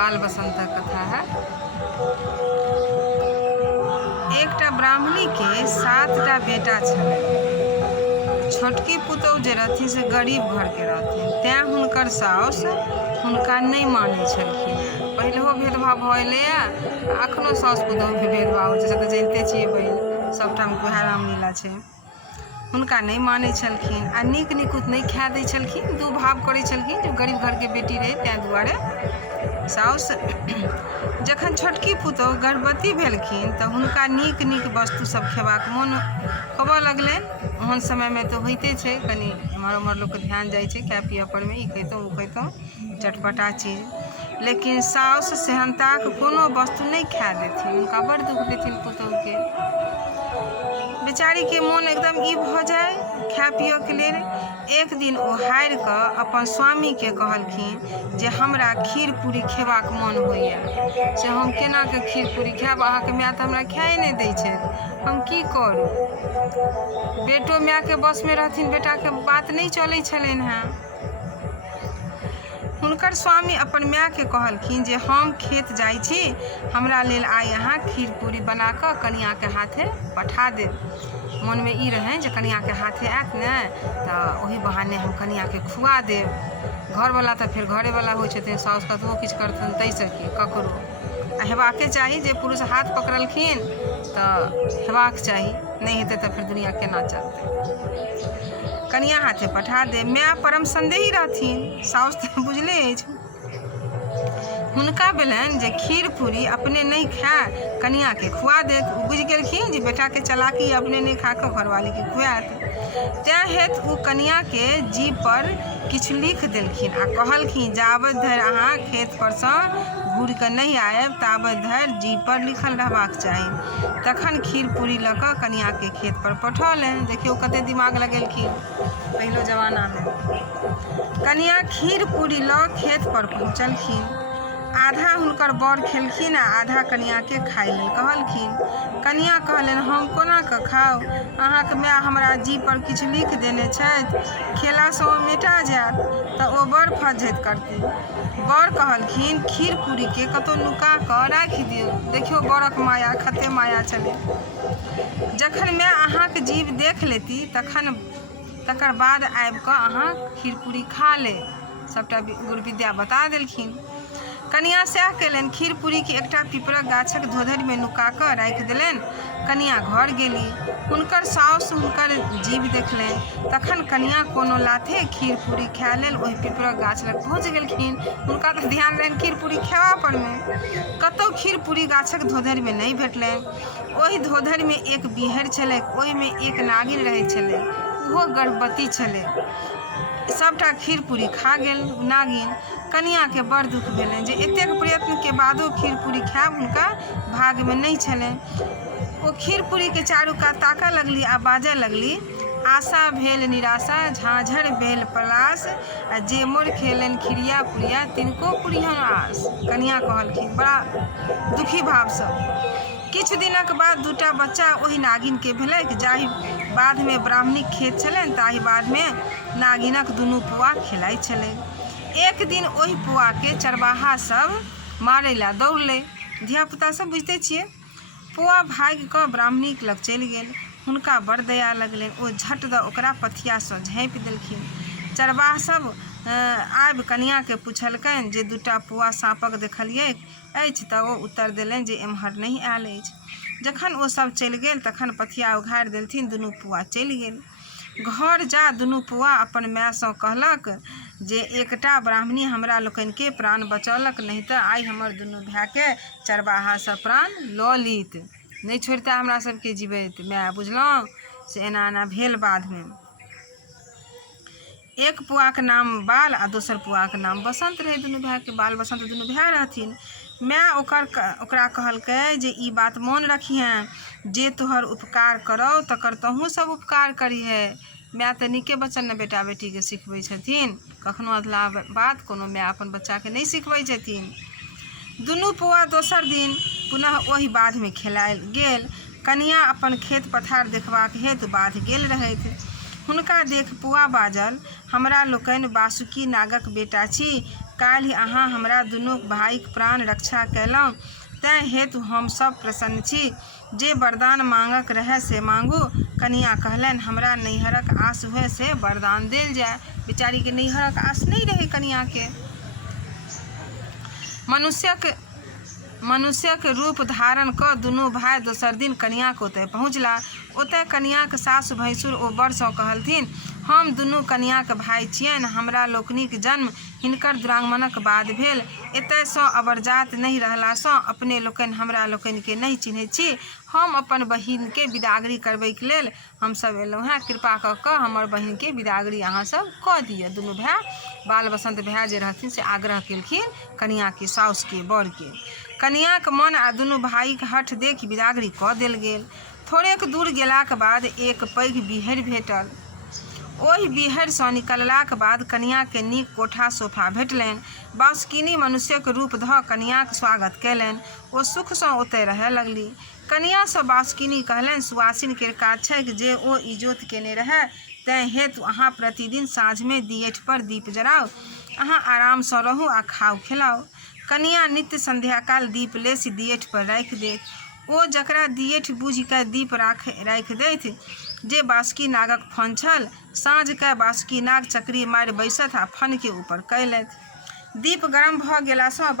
बाल बसंत कथा है। एकटा ब्राह्मणी के 7टा बेटा छलै। छोटकी पुतौह जे रहथिन से गरीब घर के रहथिन, तैं हुनकर साउस हुनका नहीं मानै छलखिन। पहिलहो भेदभाव भऽ एलैए, एखनो साउस पुतौहमे भेदभाव होइ छै, से तऽ जानिते छियै बहिन, सबठाम वएह रामलीला छै। हुनका नहीं मानै छलखिन आ नीक निकुत नहीं खाए दै छलखिन, दू भाव करै छलखिन जे गरीब घरके बेटी रहै तैं दुआरे। साउस जखन छोटकी पुतौह गर्भवती भेलखिन तऽ हुनका नीक नीक वस्तु सब खेबाक मोन होबऽ लगलनि। ओहन समयमे तऽ होइते छै, कनि एम्हर ओम्हर लोकके ध्यान जाइ छै खाए पिअ परमे, ई खैतहुँ ओ खैतहुँ चटपटा चीज। लेकिन साउस सेहनताक कोनो वस्तु नहीं खाए देथिन, हुनका बड़ दुख देथिन पुतौहके। बेचारीके मोन एकदम ई भऽ जाय खाए पिअके लेल। एक दिन ओ हारि कऽ अपन स्वामीके कहलखिन जे हमरा खीर पूरी खेबाक मोन होइए, से हम केनाके खीर पूरी खाएब, अहाँके माय तऽ हमरा खाए नहि दै छथि, हम की करू। बेटो मायके बसमे रहथिन, बेटाके बात नहीं चलै छलनि हेँ। हुनकर स्वामी अपन मायके कहलखिन जे हम खेत जाइ छी, हमरा लेल आइ अहाँ खीर पूरी बना कऽ कनियाँके हाथे पठा देब। मोनमे ई रहनि जे कनियाँके हाथे आयत ने तऽ ओही बहाने हम कनियाँके खुआ देब। घरवला तऽ फेर घरेवला होइ छथिन, साउस कतबो किछु करथिन ताहिसँ की ककरो आ हेबाके चाही। जे पुरुष हाथ पकड़लखिन तऽ हेबाक चाही, नहीं हेतै तऽ फिर दुनिया केना चलतै। कनिया हाथे पठा दे। माय परम संदेही रहथिन, साउस तऽ बुझले अछि। हुनका भेलनि जे खीर पूरी अपने नहीं खाए कनियाँके खुआ देत। ओ बुझि गेलखिन जे बेटाके चलाकी अपने नहीं खा कऽ घरवालीके खुआएत। तैँ हेतु ओ कनियाँके जीभ पर किछु लिख देलखिन आ कहलखिन जाबत धरि अहाँ खेत परसँ घुरि कऽ नहीं आयब ताबत धरि जीभ पर लिखल रहबाक चाही। तखन खीर पूरी लऽ कऽ कनियाँके खेत पर पठौलनि। देखियौ कते दिमाग लगेलखिन पहिलो जमानामे। कनियाँ खीर पूरी लऽ खेत पर पहुँचलखिन। आधा हुनकर बर खेलखिन आ आधा कनियाँके खाय लेल कहलखिन। कनियाँ कहलनि हम कोना कऽ खाउ, अहाँके माय हमरा जीभ पर किछु लिख देने छथि, खेलासँ ओ मिटा जायत तऽ ओ बड़ फज्झति करती। बर कहलखिन खीर पूरीके कतहु नुका कऽ राखि दियौ। देखियौ बरक माया, कते माया छलै। जखन माय अहाँके जीभ देख लेती तकर बाद आबि कऽ अहाँ खीर पूरी खा ले। सबटा गुर विद्या बता देलखिन। कनियाँ सएह केलनि। खीर पूरीके एकटा पिपरक गाछक धोधरिमे नुका कऽ राखि देलनि। कनियाँ घर गेली, हुनकर साउस हुनकर जीभ देखलनि। तखन कनियाँ कोनो लाथे खीर पूरी खाए लेल ओहि पिपरक गाछ लग पहुँच गेलखिन। हुनका तऽ ध्यान रहनि खीर पूरी खेबा परमे। कतहु खीर पूरी गाछक धोधरिमे नहीं भेटलनि। ओहि धोधरिमे एक बिहड़ि छलै, ओहिमे एक नागिन रहै छलै, ओहो गर्भवती छलै। सबटा खीर पूरी खा गेल नागिन। कनियाँके बड़ दुख भेलनि जे एतेक प्रयत्नके बादो खीर पूरी खाएब हुनका भागमे नहीं छलनि। ओ खीर पूरीके चारू कात ताकऽ लगली आ बाजऽ लगली आशा भेल निराशा, झाँझर भेल पलाश, आ जे मोर खेलनि खिरिया पुरिया तिनको पुरिहन आस। कनियाँ कहलखिन बड़ा दुखी भावसँ। किछु दिनक बाद दूटा बच्चा ओहि नागिनके भेलैक। जाहि बाधमे ब्राह्मणीक खेत छलनि ताहि बाधमे नागिनक दुनू पुआ खेलाइत छलै। एक दिन ओहि पुआके चरवाहा सब मारै लए दौड़लै। धियापुता सब बुझिते छियै। पुआ भागि कऽ ब्राह्मणीक लग चलि गेल। हुनका बड़ दया लगलनि। ओ झट दऽ ओकरा पथियासँ झाँपि देलखिन। चरवाहा सब आबि कनियाँके पुछलकनि जे दूटा पुआ साँपक देखलियै अछि तऽ ओ उत्तर देलनि जे एम्हर नहीं आयल अछि। जखन ओ सब चलि गेल तखन पथिया उघारि देलथिन, दुनू पुआ चलि गेल। घर जा दुनू पुआ अपन मायसँ कहलक जे एकटा ब्राह्मणी हमरा लोकनिके प्राण बचौलक, नहीं तऽ आइ हमर दुनू भायके चरवाहासँ प्राण लऽ लीत, नहीं छोड़िता हमरा सबके जीवैत। माय बुझलहुँ से एना एना भेल बाधमे। एक पुआके नाम बाल आ दोसर पुआके नाम बसंत रहै। दुनू भायके बाल बसंत दुनू भाय रहथिन। माय ओकरा कहलकै जे ई बात मोन रखिहेँ, जे तोहर उपकार करौ तकर तोहूँ सब उपकार करिहे। माय तऽ नीके वचन ने बेटा बेटीके सिखबै छथिन, कखनो अधला बात कोनो माय अपन बच्चाके नहीं सिखबै छथिन। दुनू पुआ दोसर दिन पुनः ओहि बाधमे खेलायल गेल। कनियाँ अपन खेत पथार देखबाक हेतु बाध गेल रहथि। हुनका देख पुआ बाजल हमरा लोकनि वासुकी नागक बेटा छी, काल्हि अहाँ हमरा दुनू भाइक प्राण रक्षा कयलहुँ, तैँ हेतु हमसभ प्रसन्न छी। जे वरदान माँगक रहै से माँगू। कनियाँ कहलनि, हमरा नैहरक आस हुए से वरदान देल जाय। बेचारी के नैहरक आस नहीं रहे कनिया के। मनुष्यक रूप धारण क दुनू भाई दोसर दिन कनियाक ओतय पहुँचला। ओतय कनियाक सासु भैंसुर ओ बड़ सँ कहलथिन, हम दुनू कनियाक भाई छियनि। हमरा लोकनिक जन्म हिनकर दुरागमनक बाद भेल। एतय सँ अबरजात नहीं रहला सँ अपने लोकनि हमरा लोकनि के नहीं चिन्हैत छी। हम अपन बहिन के विदागरी करबैक लेल हमसभ एलहुँ हेँ। कृपा कऽ कऽ हमर बहिन के विदागरी अहाँ सब कऽ दिअ। दुनू भाई बाल बसंत भाई जे रहथिन से आग्रह केलखिन कनिया के साउस के बड़ के। कनियाक मन आ दुनू भाईक हठ देखि विदागरी कऽ देल गेल। थोड़ेक दूर गेलाक बाद एक पैघ बिहड़ि भेटल। ओहि बिहड़ि सँ निकललाक बाद कनिया के नीक कोठा सोफा भेटलनि। बासुकिनी मनुष्यक रूप धऽ कनियाक स्वागत कयलनि। ओ सुख सँ ओतय रहय लगली। कनिया सँ बासुकिनी कहलनि, सुआसिन के काज छैक जे ओ इजोत केने रहय, तैँ हेतु अहाँ प्रतिदिन साँझमे दियठ पर दीप जराउ। अहाँ आराम सँ रहू आ खाउ खेलाउ। कनिया नित्य संध्याकाल दीप लेसी दियठ पर राखि देत। ओ जकरा दियठ बुझि कऽ दीप राखि दैथ, जे बासुकी नागक फन छल, साँझ के बासुकी नाग चक्री मारि बैसत आ फन के ऊपर कयलथि। दीप गरम भऽ गेला सँ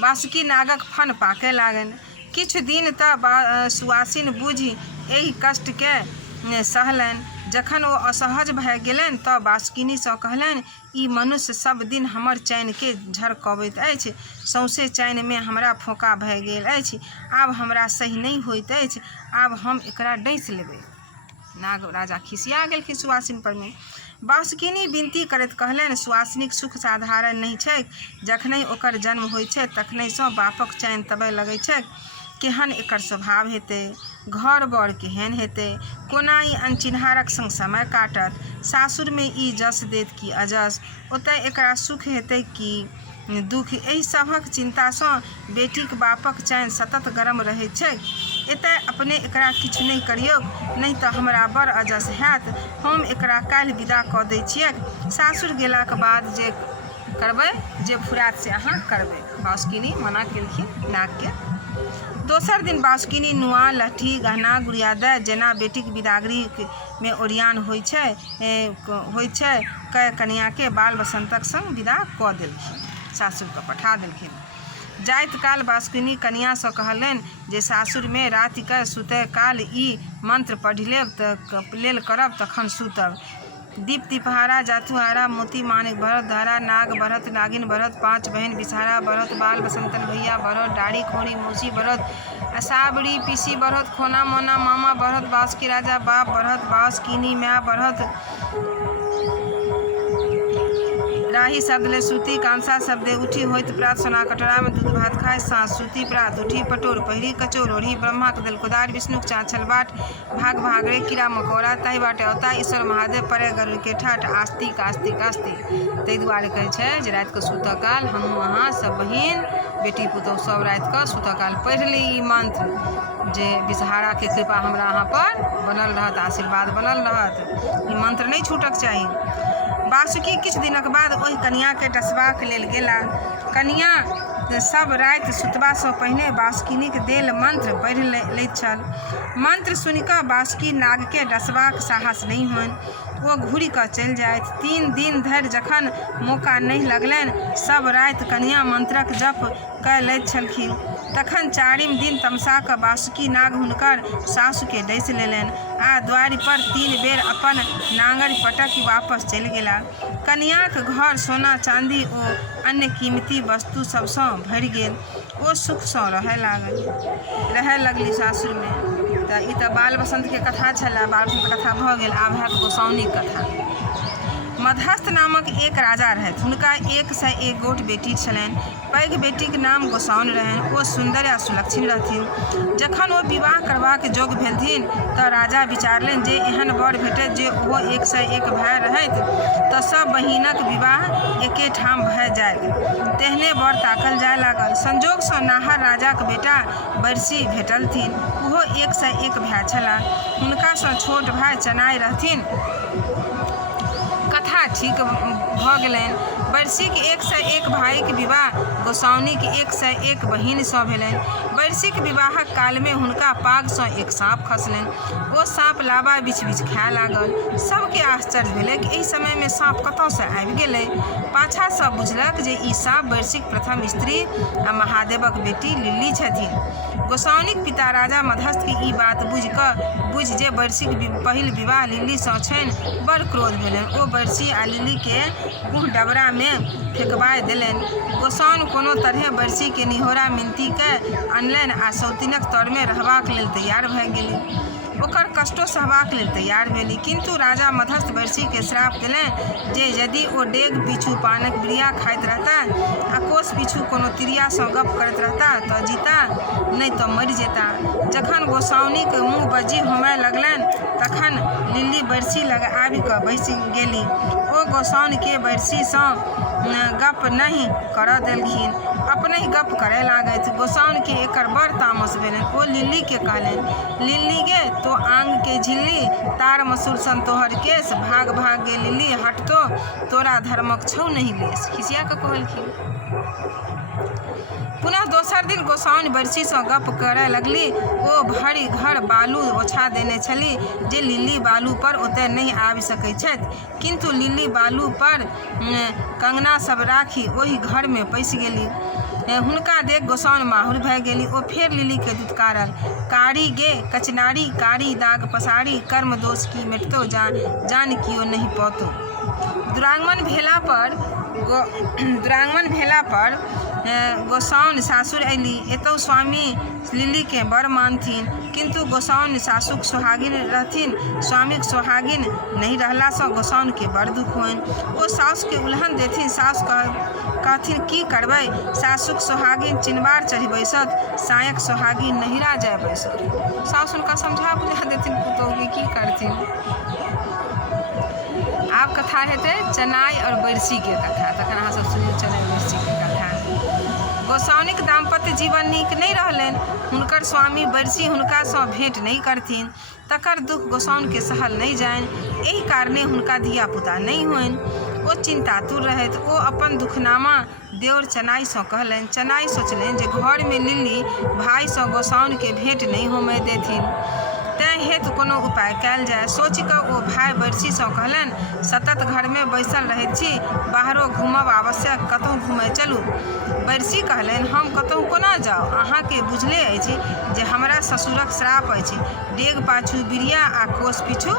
बासुकी नागक फन पाकय लागल। किछु दिन तऽ सुआसिन बुझि एहि कष्ट के सहलनि। जखन ओ असहज भऽ गेलनि तऽ बासुकिनी सँ कहलनि, ई मनुष्य सब दिन हमर चैन के झरकबैत अछि। सौंसे चैन में हमरा फोका भऽ गेल अछि। आब हमरा सही नहीं होइत अछि। आब हम एकरा डैस लेबै। नाग राजा खिसिया गेलखिन सुआसिन पर में। बासुकिनी विनती करैत कहलनि, सुआसिनीक सुख साधारण नहीं छैक। जखनहि ओकर जन्म होइत छै तखनहि सँ बापक चैन तबय लगैत छैक। केहन एकर स्वभाव हेतै, घर बर केहन हेतै, कोना ई अनचिन्हारक संग समय काटत, सासुर में ई जस देत कि अजस, ओतय एकरा सुख हेतै कि दुख। एहि सभक चिंता सँ बेटीक बापक चैन सतत गरम रहैत छैक। एतय अपने एकरा किछु नहीं करियौ, नहीं तऽ हमरा बड़ अजस हैत। हम एकरा काल्हि विदा कऽ दै छियैक। सासुर गेलाक बाद जे करबै, जे फुरात से अहाँ करबै। बासुकिनी मना केलखिन नाग के। दोसर दिन बासुकिनी नुआ लहठी गहना गुड़िया दऽ जेना बेटीक विदागरी में ओरियान होइ छै कऽ कनिया के बाल बसंतक संग विदा कऽ देलखिन, सासुर के पठा देलखिन। जाइत काल बासुकिनी कनिया सँ कहलनि जे सासुर में राति के सुतय काल ई मंत्र पढ़ि लेब लेल करब, तखन सुतब। दीप दीपहारा जातुहारा मोती मानिक भरत धारा, नाग बढ़त नागिन बढ़त, पाँच बहन बिसहारा बढ़त, बाल बसंतन भैया बढ़त, डाड़ी खोड़ी मौसी बढ़त, असाबड़ी पीसी बढ़त, खोना मोना मामा बढ़त, बासुकी राजा बाप बढ़त, बासुकिनी माँ बढ़त। राही शब्द ले सूती, कांसा शब्दे उठी, होइत प्रात सोना कटोरा में दूध भात खाए, साँझ सूती प्रात उठी पटोर, पहिरी कचोर ओढ़ी, ब्रह्मा के दल कुदार, विष्णु के चाँचल बाट, भाग भागरे कीड़ा मकोड़ा, ताहि बाटे अवता, ईश्वर महादेव परे गरुड़ के ठाठ, आस्तिक आस्तिक आस्तिक। ताहि दुआरे कहै छै जे राति के सुतऽ काल हम अहाँ सब बहिन बेटी पुतौह सब राति के सुतऽ काल पढ़ि ली ई मंत्र, जे बिसहारा के कृपा हमरा अहाँ पर बनल रहत, आशीर्वाद बनल रहत। ई मंत्र नहीं छूटक चाही। बासुकी किछु दिनक बाद ओहि कनिया के डसबाक लेल गेला। कनिया सब राति सुतबा सँ पहिने बासुकिनी के देल मंत्र पढ़ि लैत छल। मंत्र सुनि कऽ बासुकी नाग के डसबाक साहस नहीं होनि। ओ घुरि कऽ चलि जाइत। 3 दिन धरि जखन मौका नहीं लगलनि, सब राति कनिया मंत्रक जप कऽ लैत छलखिन। तखन 4म दिन तमसा कऽ बासुकी नाग हुनकर सासु के डैस लेलनि आ द्वारि पर 3 बेर अपन नांगर पटक वापस चलि गेला। कनियाक घर सोना चांदी ओ अन्य कीमती वस्तु सब सँ भरि गेल। ओ सुख सँ रहय लगली सासुर में। तऽ ई तऽ बाल बसंत के कथा छलै। बाल बसंत कथा भऽ गेल। आब हैत गोसाउनीक कथा। मधस्थ नामक एक राजा रहथि। हुनका 101 गोट बेटी छलनि। पैघ बेटीक नाम गोसाउन रहनि। ओ सुंदर आ सुलक्षण रहथिन। जखन ओ विवाह करबाक जोग भेलथिन तऽ राजा विचारलनि जे एहन बर भेटत जे ओहो 101 भाइ रहथि तऽ सब बहिनक विवाह एके ठाम भऽ जायत। तेहने बर ताकल जाय लागल। संजोग सँ नाहर राजाक बेटा बरसी भेटलथिन। ओहो 101 भाइ छलाह। हुनका सँ छोट भाइ चनाइ रहथिन। कथा ठीक भ गेलनि। बरसीक 101 भाइक विवाह गोसाउनीक 101 बहिन सँ भेलनि। बरसीक विवाहक कालमे हुनका पाग सँ एक साँप खसलनि। ओ साँप लाबा बिछ बिछ खाए लागल। सबके आश्चर्य भेलै कि एहि समयमे साँप कतयसँ आबि गेलै। पाछा सब बुझलक जे ई साँप बरसीक प्रथम स्त्री आ महादेवक बेटी लिल्ली छथिन। गोसाउनीक पिता राजा मधस्थ ई बात बुझि जे बरसीक पहिल विवाह लिल्ली सँ छनि, बड़ क्रोध भेलनि। ओ बरसी आ लिल्लीके कुह डबरामे फेकबाय देलनि। गोसाउन कोनो तरहे बरसीके निहोरा मिनती कऽ अनलनि आ सौतीनक तरमे रहबाक लेल तैयार भऽ गेली। ओकर कष्टो सहबाक लेल तैयार भेली। किन्तु राजा मधस्थ बरसीके श्राप देलनि जे यदि ओ डेग पीछू पानक बिरिया खाइत रहता आ कोस पीछू कोनो तिरियासँ गप करैत रहता तऽ जीता, नहि तऽ मरि जेता। जखन गोसाउनीक मुँह बज्जी होमय लगलनि तखन लिल्ली बरसी लग आबि कऽ बैसि गेली। ओ गोसाउनके बरसीसँ गप नहि करऽ देलखिन, अपने ही गप करय लागथि। गोसाउनके एकर बड़ तामस भेलनि। ओ लिल्लीके कहलनि, लिल्ली गे तो आंग के झिल्ली, तार मसूर सन तोहर केस, भाग भाग गे लिल्ली हटतो, तोरा धर्मक छौ नहीं लेस। खिसिया कऽ कहलखिन। पुनः दोसर दिन गोसाउन बरसी सँ गप करय लगली। ओ भरि घर बालू ओछा देने छली जे लिल्ली बालू पर ओतय नहि आबि सकैत छथि। किन्तु लिल्ली बालू पर कंगना सब राखी ओहि घरमे पैसि गेली। हुनका देख गोसाउन माहुर भऽ गेली। ओ फेर लिल्लीके दुत्कारल, कारी गे कचनारी, कारी दाग पसारी, कर्म दोष की मिटतो, जान कियो नहीं पौतो। दुरागमन भेला पर गोसाउन सासुर अयली। एतौ स्वामी लिल्लीके बड़ मानथिन, किन्तु गोसाउन सासुक सोहागिन रहथिन। स्वामीक सोहागिन नहीं रहलासँ गोसाउनके बड़ दुख होइन। ओ सासुके उल्हन देथिन। सासु कहथिन की करबै, सासुक सोहागिन चिनबार चढ़ि बैसत, सायक सोहागिन नहिरा जाय बैसत। सासु हुनका समझा बुझा देथिन पुतोहूके की करथिन। आब कथा हेतै चनाइ और बरसीके कथा। तखन अहाँ सब सुनियौ चनाइ बरसीके कथा। गोसाउनीक दाम्पत्य जीवन नीक नहि रहलनि। हुनकर स्वामी बरसी हुनकासँ भेँट नहि करथिन, तकर दुख गोसाउनके सहल नहि जानि। एहि कारणे हुनका धियापुता नहि होनि। ओ चिंतातुर रहथि। ओ अपन दुखनामा देवर चनाइसँ कहलनि। चनाइ सोचलनि जे घरमे लिल्ली भाइसँ गोसाउनके भेँट नहि होमय देथिन, तैँ हेतु कोनो उपाय कयल जाय। सोचि कऽ ओ भाइ बरसीसँ कहलनि, सतत घरमे बैसल रहैत छी, बाहरो घूमब आवश्यक, कतहु घूमय चलू। बरसी कहलनि, हम कतहु कोना जाउ, अहाँके बुझले अछि जे हमरा ससुरक श्राप अछि। डेग पाछू बिरिया आ कोस पीछू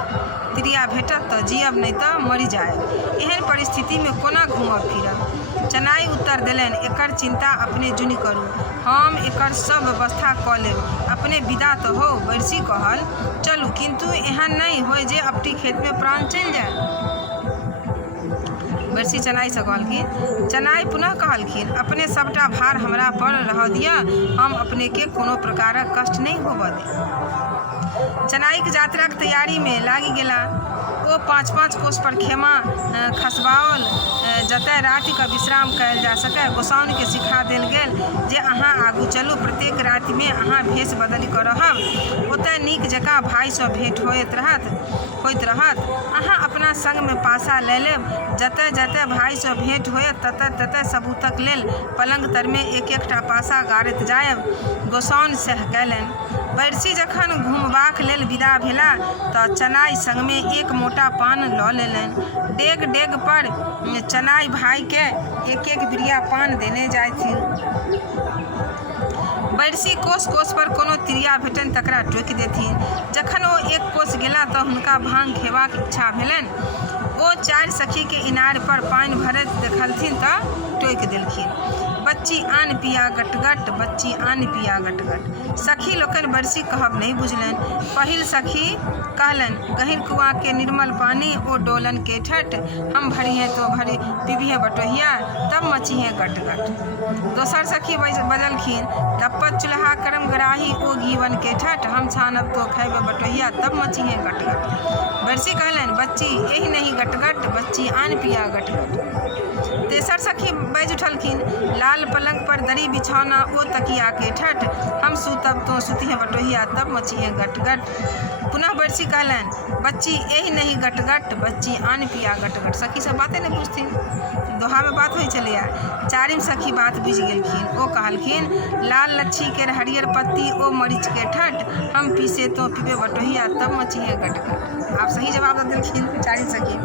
तिरिया भेटत तऽ जियब, नहि तऽ मरि जायब। एहन परिस्थितिमे कोना घूमब फिरब। चनाइ उत्तर देलनि, एकर चिंता अपने जुनि करू, हम एकर सब व्यवस्था कऽ लेब, अपने विदा तऽ हो। बरसी कहल, चलू, किन्तु एहन नहि होय जे अपटी खेतमे प्राण चलि जाय। बरसी चनाइसँ कहलखिन। चनाइ पुनः कहलखिन, अपने सबटा भार हमरा पर रहऽ दिअ, हम अपनेके कोनो प्रकारक कष्ट नहि होबऽ देब। चनाइक यात्राक तैयारीमे लागि गेला। ओ 5-5 कोस पर खेमा खसबाओल, जतय रातिक विश्राम कयल जा सकय। गोसाउनके सिखा देल गेल जे अहाँ आगू चलू, प्रत्येक रातिमे अहाँ भेष बदलि कऽ रहब, ओतय नीक जकाँ भाइसँ भेँट होइत रहत। अहाँ अपना संगमे पासा लऽ लेब, जतय जतय भाइसँ भेँट होयत ततय ततय सबूतक लेल पलंग तरमे एक एकटा पासा गाड़ैत जायब। गोसाउन सएह कयलनि। बरसी जखन घुमबाक लेल विदा भेला तऽ चनाइ संगमे एक मोटा पान लऽ लेलनि। डेग डेग पर चनाइ भाइके एक एक बिरिया पान देने जायथिन। बरसी कोस कोस पर कोनो तिरिया भेटनि तकरा टोकि देथिन। जखन ओ एक कोस गेला तऽ हुनका भांग खेबाक इच्छा भेलनि। ओ 4 सखीके इनार पर पानि भरैत देखलथिन तऽ टोकि देलखिन। बच्ची आन पिया गटगट, बच्ची आन पिया गटगट। सखी लोकनि बरसी कहब नहीं बुझलनि। पहिल सखी कहलनि, गहीर कुआँ के निर्मल पानी, ओ डोलन के ठट, हम भरिहें तो भरी पीबिहे बटोहिया, तब मचिहे गटगट। दोसर सखी बजलखिन, तप्पत चूल्हा करम गराही, ओ घीवन के ठट, हम छानब तो खैबे बटोहिया, तब मचिहे गटगट। बरसी कहलनि, बच्ची एहि नहीं गटगट, बच्ची आन पिया गटगट। तेसर सखी बाजि उठलखिन, लाल पलंग पर दरी बिछौना, ओ तकिया के ठट, हम सूतब तो सुतिहे बटोहिया, तब मचिहे गटगट। पुनः बरसी कहलन, बच्ची यही नहीं गटगट, बच्ची आन पिया गटगट। सखी सब बातें नहीं पूछथिन, दोहा में बात होई चले आ। चारिम सखी बात बुझ गेलखिन, ओ कहलखिन, लाल लच्छी के हरियर पत्ती ओ मरीच के ठट, हम पीसे तो पीबे बटोहिया तब मचिए गटगट। आप सही जवाब देलखिन चारिम सखी।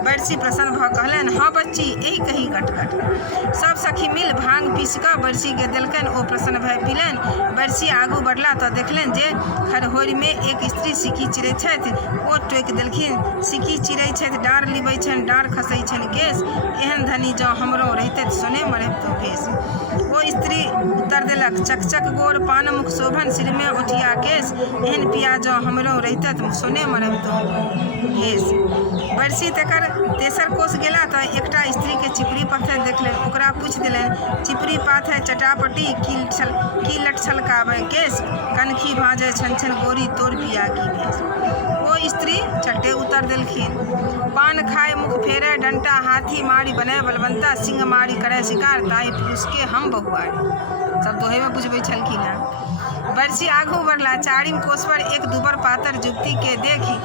बरसी प्रसन्न भ कहलन, हाँ बच्ची यही कही गटगट। सब सखी मिल भांग पीस कऽ बरसी के देलकन, ओ प्रसन्न भय पीलन। बरसी आगू बढ़ला तऽ देखलनि जे खरहोरि में एक स्त्री सिक्की चिरै छथि। ओ टोकि देलखिन, सिक्की चिरै छथि, डाँड़ लिबै छनि, डाँड़ खसै छनि केश, एहन धनी जँ हमरो रहितै तऽ सोने मरैबतो भेष। ओ स्त्री उत्तर देलक, चकचक गोर पान मुख शोभन, सिर में उठिया केश, एहन पिया जँ हमरो रहितै तऽ सोने मरैबतो भेष। बरसी तेकर तेसर कोस गेला तऽ एकटा स्त्री के चिपरी पाथैत देखलनि। ओकरा पूछि देलनि, चिपरी पाथै चटापटी, की लट छलकाबै केश, कनखी भाँजै छन छन गोरी, तोर पिया की भेष। ओ स्त्री चट्टे उत्तर देलखिन, पान खाए मुख फेरै, डंटा हाथी मारी बनै बलवंता, सिंह मारी करै शिकार, ताहि पुरुष के हम बहुआरी। सब दोहे में बुझबै छलखिन हैं। बरसी आगू बढ़ला, चारिम कोस पर एक दुबर पातर जुगती के देखी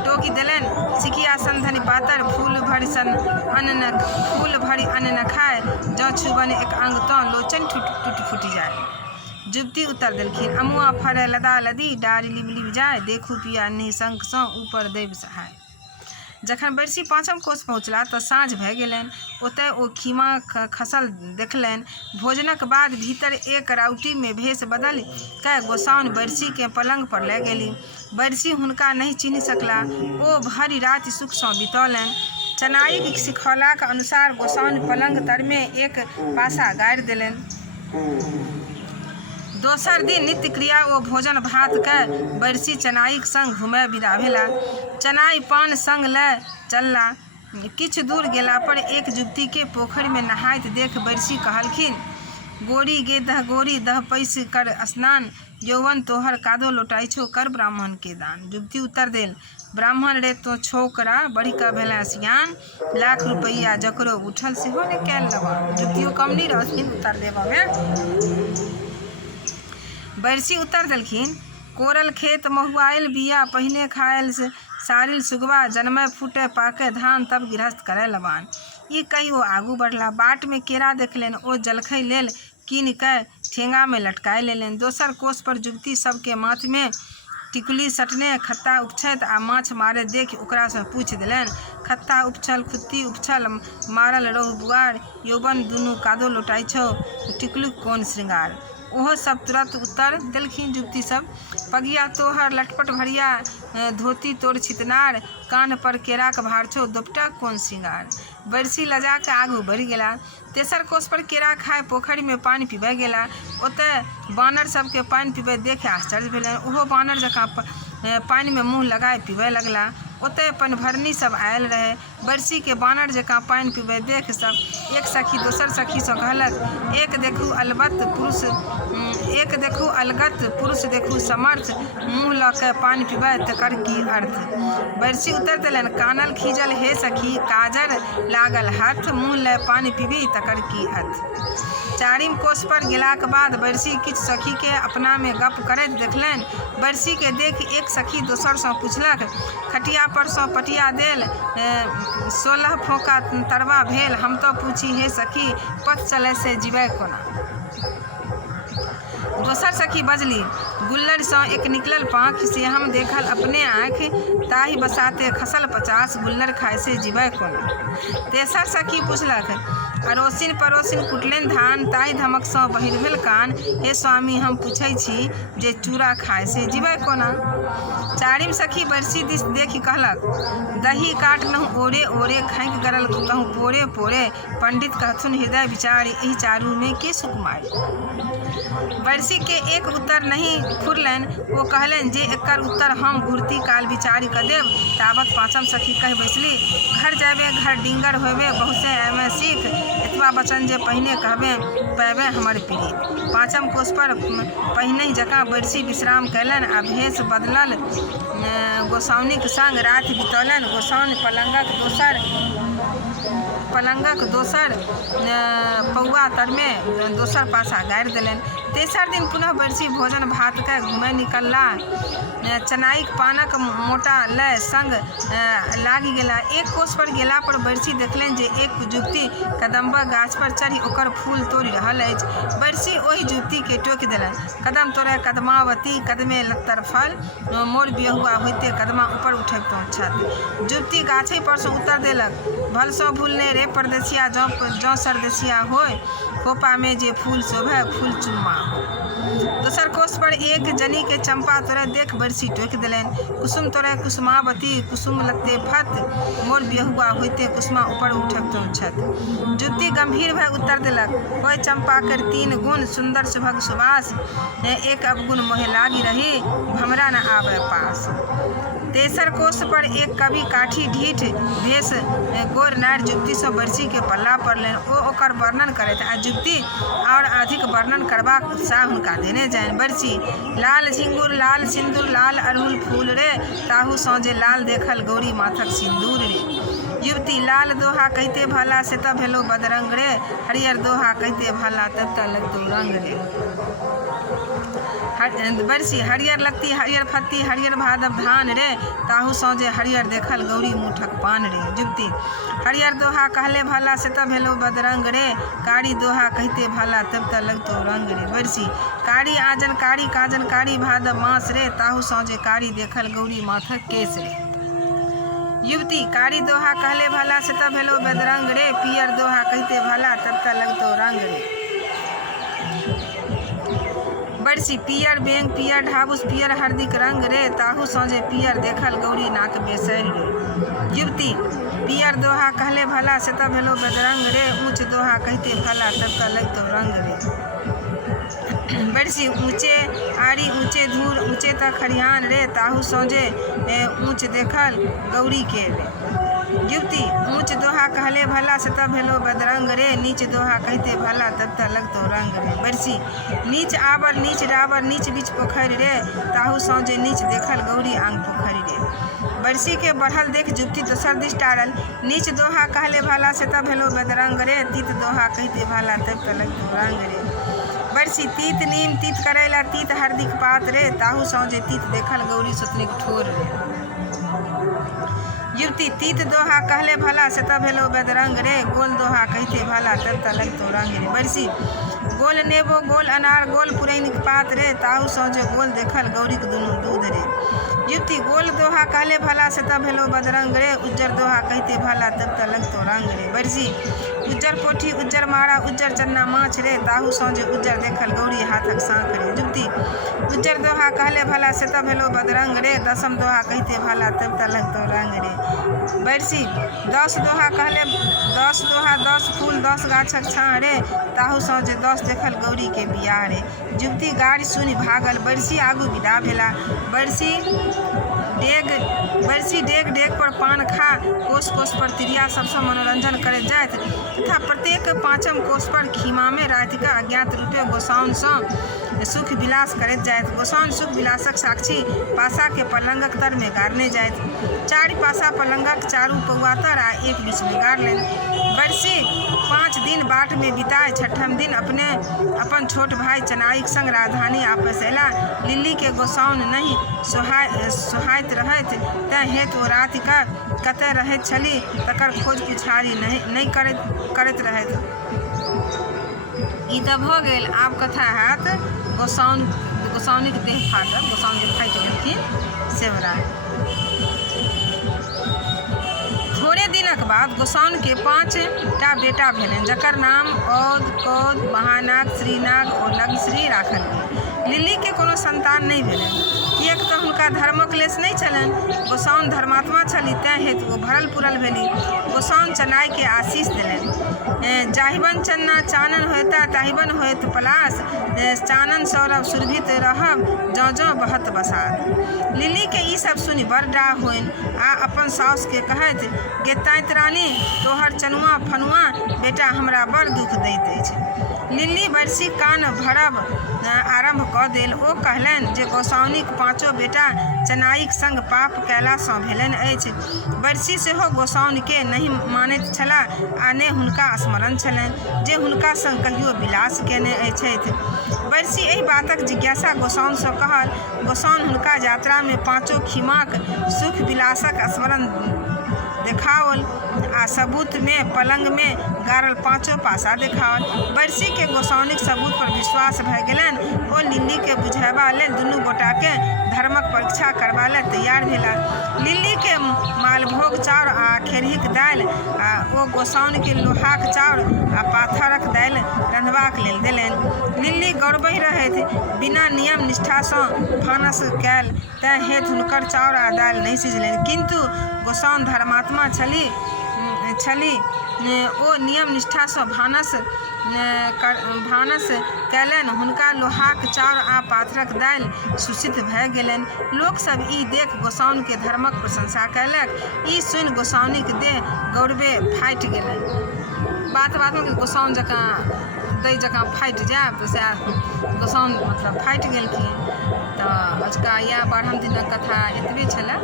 टोकी देलन, सिकिया सन धनी पातर, फूल भरी अन्न न खाए, जँ छुबन एक अंग तो लोचन टूट फूटी जाए। जुगती उत्तर देलखिन, अमुआ फरै लदा लदी, डारी लिब लिब जाए, देखू पिया निशंक सँ ऊपर दैव सहाय। जखन बरसी पाँचम कोस पहुँचला तऽ साँझ भए गेलनि। ओतय ओ खीमा खसल देखलनि। भोजनक बाद भीतर एक राउटी में भेष बदल कऽ गोसाउन बरसी के पलंग पर लए गेली। बरसी हुनका नहीं चिन्ह सकला। ओ भरि राति सुख सँ बितौलनि। चनाईक सिखौलाक अनुसार गोसाउन पलंग तर में एक पासा गाड़ि देलनि। दोसर दिन नित्य क्रिया ओ भोजन भात कऽ बरसी चनाईक संग घुमय विदा भेला। चनाई पान संग लए चलला। किछु दूर गेला पर एक जुगती के पोखरि में नहाइत देख बरसी कहलखिन, गोरी गे दह गोरी, दह पैस कर स्नान, यौवन तोहर कादो लौटाई छो, कर ब्राह्मण के दान। जुगती उत्तर देल, ब्राह्मण रे तो छोकरा, बड़ी का भेला सियान, लाख रुपैया जकरो उठल सेहो ने कैल लबान। जुगतियो कम नहीं रहथिन उत्तर देबा में। बरसी उत्तर देलखिन, कोरल खेत महुआयल बिया, पहिने खायल सारिल सुगवा, जन्मय फूटे पाके धान, तब गृहस्थ करे लबान। ई कही ओ आगू बढ़ला। बाट में केरा देखलनि। ओ जलखै लेल कीन कऽ ठेंगा में लटकाए लेलनि। दोसर कोस पर जुगती सबके माथ में टिकुली सटने खत्ता उपछैत आ माछ मारे देख ओकरा सँ पूछि देलनि, खत्ता उपछल, खुत्ती उपछल, मारल रहु बुआर, यौवन दुनू कादो लौटाई छौ, टिकुलीक कोन श्रृंगार। ओहो सब तुरंत उत्तर देलखिन जुगती सब, पगिया तोहर लटपट भरिया, धोती तोर छितनार, कान पर केरा के भार छौ, दोपटा कोन श्रृंगार। बरसी लजा के आगू बढ़ि गेला। तेसर कोस पर केरा खाए पोखरि में पानी पीबे गेला। ओतय बानर सबके पानी पीबे देखे आश्चर्य भेलनि। ओहो बानर जकाँ पानी में मुँह लगाए पीबे लगला। ओतय पानिभरनी सब आयल रहे। बरसी के बानर जकाँ पानी पीबे देख सब एक सखी दोसर सखी सँ कहलक, एक देखू अलगत पुरुष देखू समर्थ, मुँह लऽ के पानी पीबे तकर की अर्थ। बरसी उत्तर देलनि, कानल खीजल हे सखी, काजर लागल हाथ, मुँह लए पानी पीबी तकर की अर्थ। चारिम कोस पर गेलाक बाद बरसी किछु सखी के अपना में गप करैत देखलनि। बरसी के देख एक सखी दोसर सँ पुछलक, खटिया पर सँ पटिया देल, 16 फोका तरवा भेल, हम तो पूछी हे सखी, पथ चले से जीवै कोना। दोसर सखी बजली, गुल्लर सँ एक निकलल पाँख, से हम देखल अपने आँख, ताहि बसाते खसल 50, गुल्लर खाए से जीवै कोना। तेसर सखी पुछलक, अरोसिन परोसिन कुटलनि धान, ताहि धमक सँ बहिर भेल कान, हे स्वामी हम पूछै छी, जे चूड़ा खाए से जीवै कोना। चारिम सखी बरसी दिस देखि कहलक, दही काटलहुँ ओरे ओरे, खैंक गरल कहूँ पोरे पोरे, पंडित कहथुन हृदय विचारी, एहि चारू में के सुकुमारी। बरसी के एक उत्तर नहीं फुरलनि। ओ कहलनि जे एकर उत्तर हम घुरती काल विचारी क देब। ताबत पाँचम सखी कहि बैसली, घर जाबे घर डिंगर होबे, बहुसे एमे सीख, एतबा वचन जे पहिने कहबे पैबे हमर प्रीत। पाँचम कोस पर पहिने जकाँ बरसी विश्राम कयलनि आ भेष बदलल गोसाउनिक संग राति बितौलनि। गोसाउन पलंगक दोसर पलंगक दोसर पौआ तर में दोसर पासा गाड़ि देलनि। तेसर दिन पुनः बरसी भोजन भात के घूमे निकलला। चनाईक पानक मोटा लय संग लागी गेला। एक कोस पर गेला पर बरसी देखलनि जे एक जुवती कदम्बा गाछ पर चढ़ी ओकर फूल तोड़ि रहल अछि। बरसी ओहि जुवती के टोकि देलनि, कदम तोड़े कदमावती, कदमे लत्तर फल, मोर बियहुआ होइते कदमा ऊपर उठबितौं छत। जुवती गाछे पर से उतर देलक, भलसो भूलने रे परदेसिया, जौ सरदेसिया होय, खोपा में जे फूल शोभे फूल चुम्मा। दोसर कोस पर एक जनी के चंपा तोड़े देख बरसी टोकि देलनि, कुसुम तोड़े कुसुमावती, कुसुम लगते फत, मोर बियहुआ होइते कुसुमा ऊपर उठबितौं छत। जुवती गंभीर भय उत्तर देलक, होय चंपा कर 3 गुण, सुंदर सुभग सुबास, एक अवगुण मोहे लागी रही, भमरा न आवे पास। तेसर कोस पर एक कवि काठी ढीठ भेष गोर नारि जुवती सँ बरसी के पल्ला पड़लनि। ओ ओकर वर्णन करैत आ जुवती और अधिक वर्णन करबाक उत्साह हुनका देने जानि। बरसी लाल झिंगुर, लाल सिंदूर, लाल अड़हुल फूल रे, ताहू सँ जे लाल देखल गौरी माथक सिंदूर रे। युवती लाल दोहा कहते भला से तब भेलो बदरंग रे, हरियर दोहा कहते भला तब तक लगतो रंग रे। बरसी हरियर लगती हरियर फत्ती, हरियर भादव धान रे, ताहू सँ जे हरियर देखल गौरी मुठक पान रे। जुवती हरियर दोहा कहले भला से तब भेलो बदरंग रे, कारी दोहा कहते भला तब तक लगतो रंग रे। बरसी कारी आजन कारी काजन कारी भादव मास रे, ताहू सँ जे कारी देखल गौरी माथक केस रे। युवती कारी दोहा कहले भला से तब भेलो बदरंग रे, पियर दोहा कहते भला तब तक लगतो रंग रे। बरसी पियर बेंग पियर ढाबुस पियर हरदिक रंग रे, ताहू सँ जे पियर देखल गौरी नाक बेसर रे। युवती पियर दोहा कहले भला से तब भेलो बदरंग रे, ऊँच दोहा कहते भला तब तक लगतो रंग रे। बरसी ऊँचे आड़ी ऊँचे धूर ऊँचे तक खरिहान रे, ताहू सँ जे ऊँच देखल गौरी के रे। युवती ऊँच दोहा कहले भला से तब भेलो बदरंग रे, नीच दोहा कहते भला तब तक लगतो रंग रे। बरसी नीच आबर नीच डाबर नीच बीच पोखरि रे, ताहू सँ जे नीच देखल गौरी आंग पोखरि रे। बरसी के बढ़ल देख जुवती दोसर दिस टारल, नीच दोहा कहले भला से तब भेलो बदरंग रे, तीत दोहा कहते भला तब तक लगतो रंग रे। बरसी तीत नीम तीत करैला तीत हरदिक पात रे, ताहू सँ जे तीत देखल गौरी सुतनिक ठोर रे। युवती तीत दोहा कहले भला से तब भेलो बदरंग रे, गोल दोहा कहते भला तब तक लगतो रंग रे। बरसी गोल नेबो गोल अनार गोल पुरैनिक पात रे, ताहू सँ जे गोल देखल गौरीक दुनू दूध रे। युवती गोल दोहा कहले भला से तब भेलो बदरंग रे, उज्जर दोहा कहते भला तब तक लगतो रंग रे। बरसी उज्जर पोठी उज्जर मारा उज्जर चन्ना माछ रे, ताहू सँ जे उज्जर देखल गौरी हाथक सांख रे। युवती उज्जर दोहा कहले भला से तब भेलो बदरंग रे, दसम दोहा कहते भला तब तक लगतो रंग रे। बरसी 10 दोहा कहले 10 दोहा 10 फूल 10 गाछक छाँ रे, ताहू सँ जे 10 देखल गौरी के बियाह रे। जुवती गाड़ी सुनि भागल, बरसी आगू विदा भेला। बरसी डेग डेग पर पान खा, कोस कोस पर तिरिया सबसँ मनोरंजन करैत जाइत, तथा प्रत्येक 5म कोस पर खीमा में राति का अज्ञात रूपे गोसाउन सँ सुख विलास करैत जाइत। गोसाउन सुख विलासक साक्षी पासा के पलंगक तर में गाड़ने जाइत। 4 पासा पलंगक चारू पौआ तर आ एक बीच में गाड़लनि। बरसी 5 दिन बाट में बिताए, 6ठम दिन अपन छोट भाई चनाईक संग राजधानी आपस अयला। लिल्ली के गोसाउन नहीं सोहाइत रहैत, तैं हेतु ओ राति का कतय रहैत छली तकर खोज पुछारी नहीं करैत रहैत। ई तऽ भऽ गेल। आब कथा हैत गोसाउनिक देह फाटल, गोसाउन जे फाटि गेलखिन से बला। थोड़े दिनक बाद गोसाउन के 5टा बेटा भेलनि, जकर नाम औद कौद महानाग श्रीनाग और लगश्री राखल गेल। लिल्ली के कोनो संतान नहीं भेलनि, किएक तऽ हुनका धर्मक लेस नहीं छलनि। गोसाउन धर्मात्मा छली, तैं हेतु ओ भरल पुरल भेली। गोसाउन चनाई के आशीष देलनि, जाहिबन चन्ना चानन होता ताहिबन होत पलास, चानन सौरभ सुरभित रहब जौं जौं बहत बसात। लिल्ली के ई सब सुनि बड़ डाह होइन आ अपन साउस के कहैत, गे तात रानी, तोहर चनुआ फनुआ बेटा हमरा बड़ दुख दैत अछि। लिल्ली बरसी कान भरब आरंभ कऽ देल। ओ कहलनि जे गोसाउनिक पाँचो बेटा चनाईक संग पाप कयलासँ भेलनि अछि। बरसी सेहो गोसाउनिके नहि मानैत छलाह आ ने हुनका स्मरण छलनि जे हुनका संग कहियो विलास केने छथि। बरसी एहि बातक जिज्ञासा गोसाउनसँ कहल। गोसाउन हुनका यात्रामे पाँचो खिमाक सुख विलासक स्मरण देखाओल आ सबूतमे पलंगमे गाड़ल पाँचो पासा देखाओल। बरसी के गोसाउनिक सबूत पर विश्वास भऽ गेलनि। ओ लिल्ली के बुझेबा लेल दुनू गोटाके धर्मक परीक्षा करबा लेल तैयार भेलाह। लिल्ली के मालभोग चाउर आ खेरहीक दालि आ ओ गोसाउन के लोहाक चाउर आ पाथरक दालि रंधबाक लेल देलनि। लिल्ली गौरबै रहथि बिना नियम निष्ठासँ भानस कयल तैं हेतु हुनकर चाउर आ दालि नहि सिझलनि, किंतु गोसाउन धर्मात्मा छलीह। ओ नियम निष्ठासँ भानस कयलनि। हुनका लोहाक चाउर आ पाथरक दालि सुसिद्ध भऽ गेलनि। लोकसभ ई देख गोसाउन के धर्मक प्रशंसा कयलक। ई सुनि गोसाउनिक देह गौरवे फाटि गेलनि। बात बातमे गोसाउन जकाँ दै जकाँ फाटि जायब तऽ सएह गोसाउन मतलब फाटि गेलखिन। तऽ अजुका इएह 12हम दिनक कथा एतबे छलै।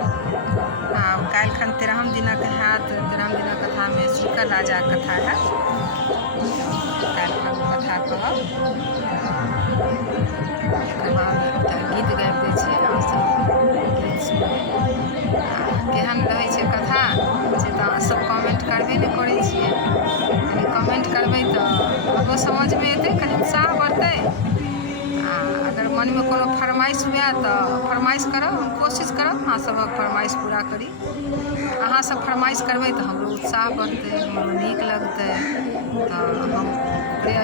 आ काल्हिखन 13हम दिनक हैत। 13हम दिनक कथामे श्रीकर राजाक कथा हैत। काल्हिखन कथा कहब। एकर बाद एकटा गीत गाबि दै छियै, अहाँसभ गीत सुनबै। केहन रहै छै कथा से तऽ अहाँसभ कमेंट करबे नहि करै छियै। कनि कमेंट करबै तऽ हमरो समझमे एतै, कनि उत्साह बढ़तै। आ अगर मनमे कोनो फरमाइश हुए तऽ फरमाइश करब, हम कोशिश करब अहाँसभक फरमाइश पूरा करी। अहाँसभ फरमाइश करबै तऽ हमरो उत्साह बढ़तै, हमरो नीक लगतै। तऽ हम ओकरे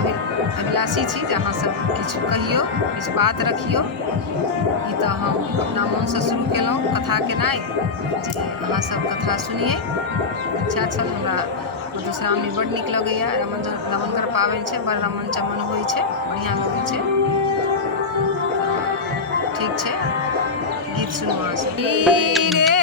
अभिलाषी छी जे अहाँसभ किछु कहियौ, किछु बात रखियौ। ई तऽ हम अपना मोनसँ शुरू केलहुँ कथा केनाइ जे अहाँसभ कथा सुनियै। अच्छा छल। हमरा मधुश्रावणी बड्ड नीक लगैए। रमणगर पाबनि छै, बड़ रमन चमन होइ छै, बढ़िआँ लगै छै। ठीक छै, गीत सुनू अहाँसभ।